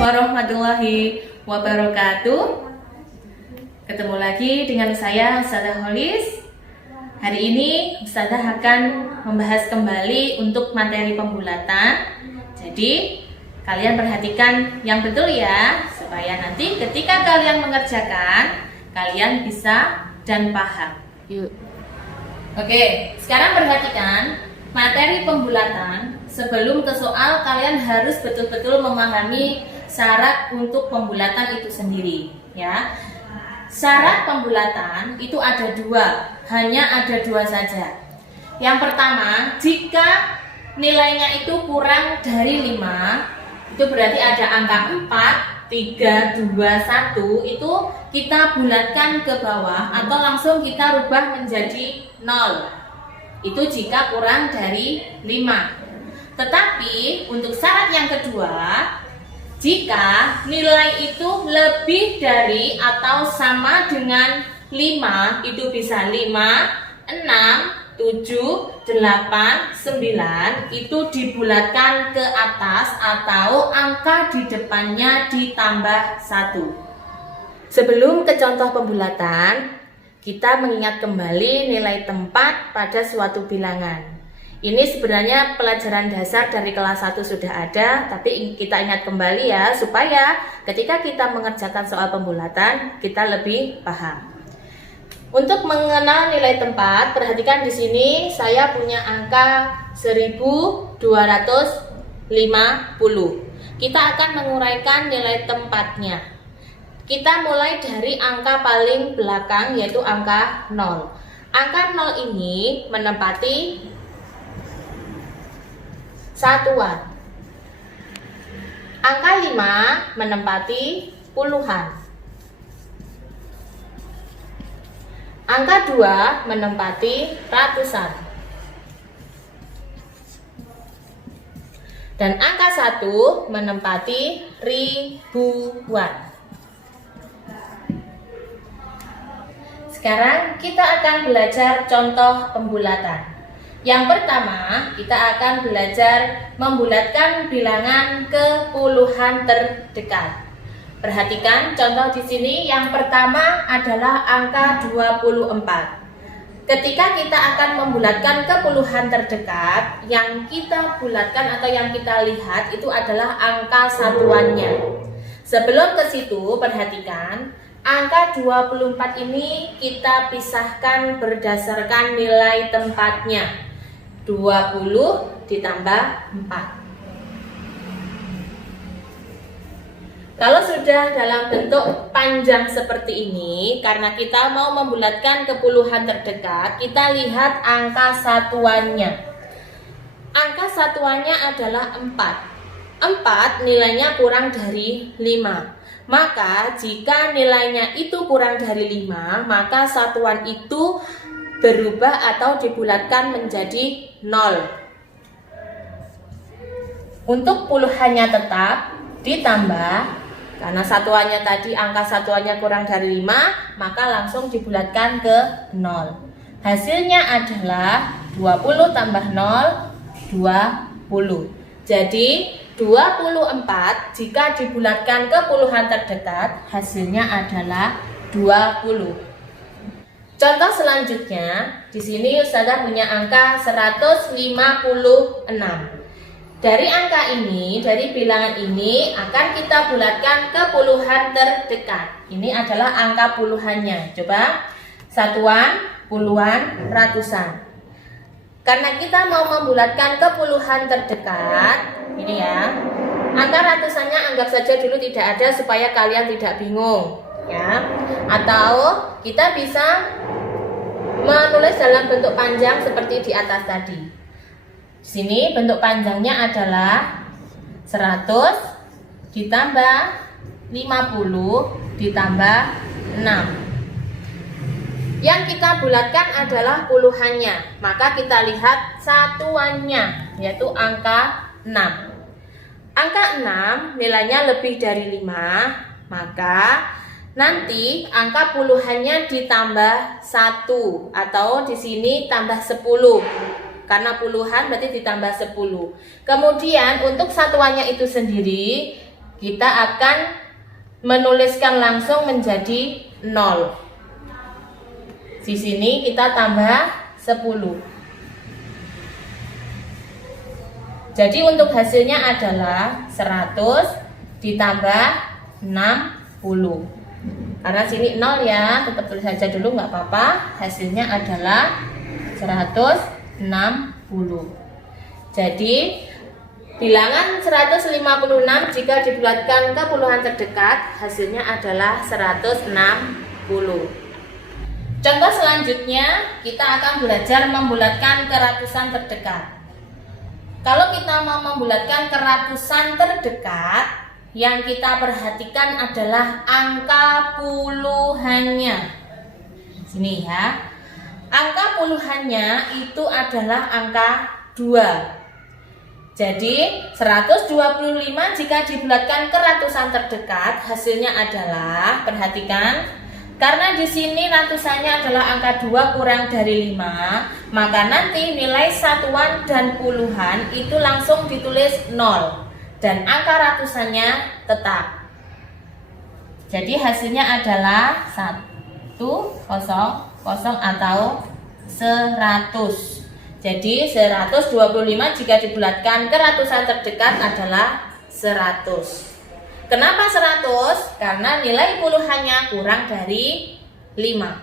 Warahmatullahi wabarakatuh. Ketemu lagi dengan saya Ustazah Holis. Hari ini Ustazah akan membahas kembali untuk materi pembulatan. Jadi kalian perhatikan yang betul ya, supaya nanti ketika kalian mengerjakan kalian bisa dan paham. Yuk. Oke, sekarang perhatikan materi pembulatan. Sebelum ke soal, kalian harus betul-betul memahami syarat untuk pembulatan itu sendiri, ya. Syarat pembulatan itu ada dua, hanya ada dua saja. Yang pertama, jika nilainya itu kurang dari 5, itu berarti ada angka 4, 3, 2, 1, itu kita bulatkan ke bawah atau langsung kita rubah menjadi 0. Itu jika kurang dari 5. Tetapi untuk syarat yang kedua, jika nilai itu lebih dari atau sama dengan 5, itu bisa 5, 6, 7, 8, 9, itu dibulatkan ke atas atau angka di depannya ditambah 1. Sebelum ke contoh pembulatan, kita mengingat kembali nilai tempat pada suatu bilangan. Ini sebenarnya pelajaran dasar dari kelas 1 sudah ada, tapi kita ingat kembali ya, supaya ketika kita mengerjakan soal pembulatan, kita lebih paham. Untuk mengenal nilai tempat, perhatikan di sini saya punya angka 1250. Kita akan menguraikan nilai tempatnya. Kita mulai dari angka paling belakang, yaitu angka 0. Angka 0 ini menempati satuan. Angka 5 menempati puluhan. Angka 2 menempati ratusan. Dan angka 1 menempati ribuan. Sekarang kita akan belajar contoh pembulatan. Yang pertama, kita akan belajar membulatkan bilangan ke puluhan terdekat. Perhatikan contoh di sini. Yang pertama adalah angka 24. Ketika kita akan membulatkan ke puluhan terdekat, yang kita bulatkan atau yang kita lihat itu adalah angka satuannya. Sebelum ke situ, perhatikan angka 24 ini kita pisahkan berdasarkan nilai tempatnya. 20 ditambah 4. Kalau sudah dalam bentuk panjang seperti ini, karena kita mau membulatkan ke puluhan terdekat, kita lihat angka satuannya. Angka satuannya adalah 4. 4 nilainya kurang dari 5. Maka jika nilainya itu kurang dari 5, maka satuan itu berubah atau dibulatkan menjadi 0. Untuk puluhannya tetap ditambah, karena satuannya tadi angka satuannya kurang dari 5, maka langsung dibulatkan ke 0. Hasilnya adalah 20 tambah 0, 20. Jadi 24 jika dibulatkan ke puluhan terdekat, hasilnya adalah 20. Contoh selanjutnya, di sini Ustazah punya angka 156. Dari angka ini, dari bilangan ini akan kita bulatkan ke puluhan terdekat. Ini adalah angka puluhannya. Coba, satuan, puluhan, ratusan. Karena kita mau membulatkan ke puluhan terdekat, ini ya, angka ratusannya anggap saja dulu tidak ada supaya kalian tidak bingung, ya. Atau kita bisa menulis dalam bentuk panjang seperti di atas tadi. Di sini bentuk panjangnya adalah 100 ditambah 50 ditambah 6. Yang kita bulatkan adalah puluhannya, maka kita lihat satuannya, yaitu angka 6. Angka 6 nilainya lebih dari 5, maka nanti angka puluhannya ditambah 1, atau di sini tambah 10. Karena puluhan berarti ditambah 10. Kemudian untuk satuannya itu sendiri, kita akan menuliskan langsung menjadi 0. Di sini kita tambah 10. Jadi untuk hasilnya adalah 100 ditambah 60. Karena sini 0 ya, tetap tulis saja dulu nggak apa-apa. Hasilnya adalah 160. Jadi bilangan 156 jika dibulatkan ke puluhan terdekat, hasilnya adalah 160. Contoh selanjutnya, kita akan belajar membulatkan ke ratusan terdekat. Kalau kita mau membulatkan ke ratusan terdekat, yang kita perhatikan adalah angka puluhannya. Sini ya. Angka puluhannya itu adalah angka 2. Jadi 125 jika dibulatkan ke ratusan terdekat, hasilnya adalah, perhatikan, karena di sini ratusannya adalah angka 2 kurang dari 5, maka nanti nilai satuan dan puluhan itu langsung ditulis 0 dan angka ratusannya tetap. Jadi hasilnya adalah 100 atau 100. Jadi 125 jika dibulatkan ke ratusan terdekat adalah 100. Kenapa 100? Karena nilai puluhannya kurang dari 5.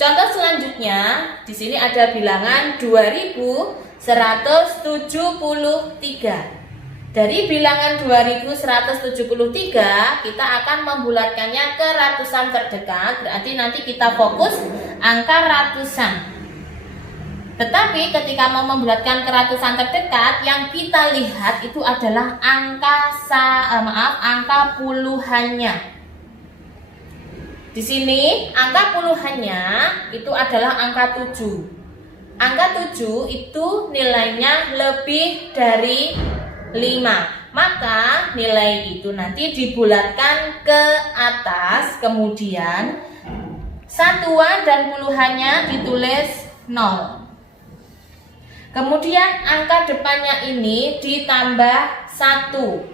Contoh selanjutnya, di sini ada bilangan 2173. Dari bilangan 2173, kita akan membulatkannya ke ratusan terdekat, berarti nanti kita fokus angka ratusan. Tetapi ketika mau membulatkan ke ratusan terdekat, yang kita lihat itu adalah angka puluhannya. Di sini angka puluhannya itu adalah angka 7. Angka 7 itu nilainya lebih dari 5. Maka nilai itu nanti dibulatkan ke atas, kemudian satuan dan puluhannya ditulis 0. Kemudian angka depannya ini ditambah 1.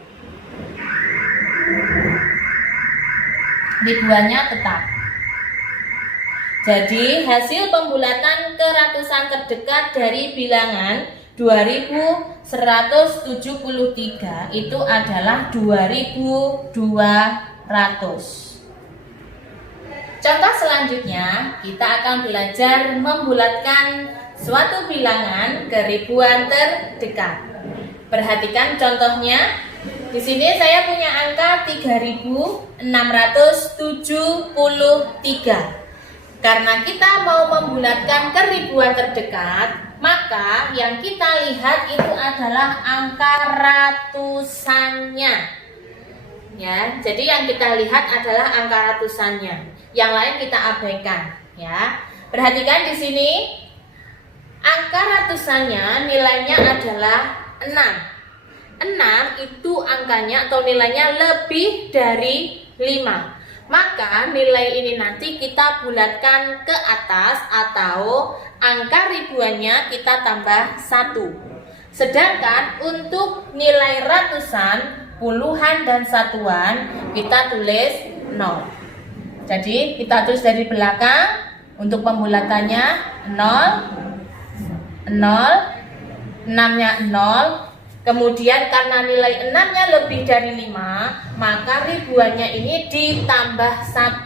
Ribuannya tetap. Jadi hasil pembulatan ke ratusan terdekat dari bilangan 2173 itu adalah 2200. Contoh selanjutnya, kita akan belajar membulatkan suatu bilangan ke ribuan terdekat. Perhatikan contohnya. Di sini saya punya angka 3673. Karena kita mau membulatkan ke ribuan terdekat, maka yang kita lihat itu adalah angka ratusannya. Ya, jadi yang kita lihat adalah angka ratusannya. Yang lain kita abaikan, ya. Perhatikan di sini. Angka ratusannya nilainya adalah 6. 6 itu angkanya atau nilainya lebih dari 5. Maka nilai ini nanti kita bulatkan ke atas atau angka ribuannya kita tambah 1. Sedangkan untuk nilai ratusan, puluhan dan satuan kita tulis 0. Jadi kita tulis dari belakang. Untuk pembulatannya 0, 6-nya 0. Kemudian karena nilai 6-nya lebih dari 5, maka ribuannya ini ditambah 1.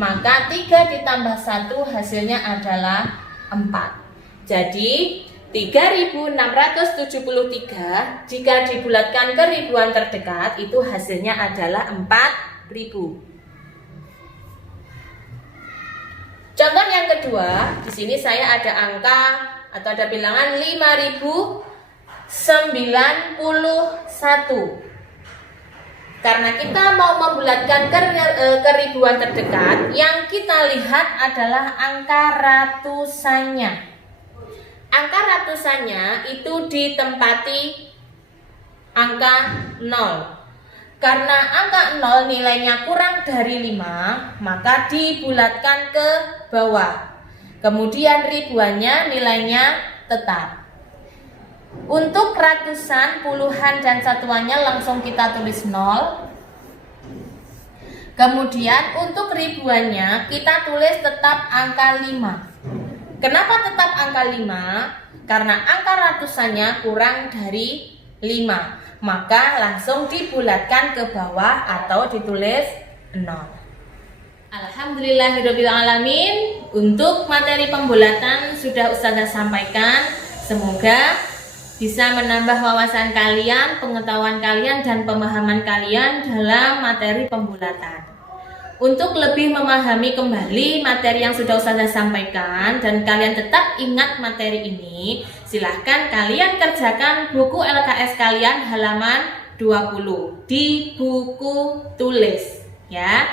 Maka 3 ditambah 1 hasilnya adalah 4. Jadi 3673 jika dibulatkan ke ribuan terdekat itu hasilnya adalah 4000. Contoh yang kedua, di sini saya ada angka atau ada bilangan 5091. Karena kita mau membulatkan ke ribuan terdekat, yang kita lihat adalah angka ratusannya. Angka ratusannya itu ditempati angka 0. Karena angka 0 nilainya kurang dari 5, maka dibulatkan ke bawah. Kemudian ribuannya nilainya tetap. Untuk ratusan, puluhan, dan satuannya langsung kita tulis 0. Kemudian untuk ribuannya kita tulis tetap angka 5. Kenapa tetap angka 5? Karena angka ratusannya kurang dari 5. Maka langsung dibulatkan ke bawah atau ditulis 0. Alhamdulillahirrabbilalamin. Untuk materi pembulatan sudah Ustazah sampaikan. Semoga bisa menambah wawasan kalian, pengetahuan kalian, dan pemahaman kalian dalam materi pembulatan. Untuk lebih memahami kembali materi yang sudah Ustazah sampaikan dan kalian tetap ingat materi ini, silahkan kalian kerjakan buku LKS kalian halaman 20 di buku tulis ya.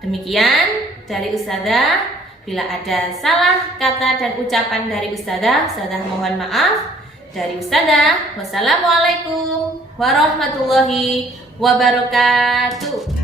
Demikian dari Ustazah. Bila ada salah kata dan ucapan dari Ustazah mohon maaf. Dari Ustazah, wassalamualaikum warahmatullahi wabarakatuh.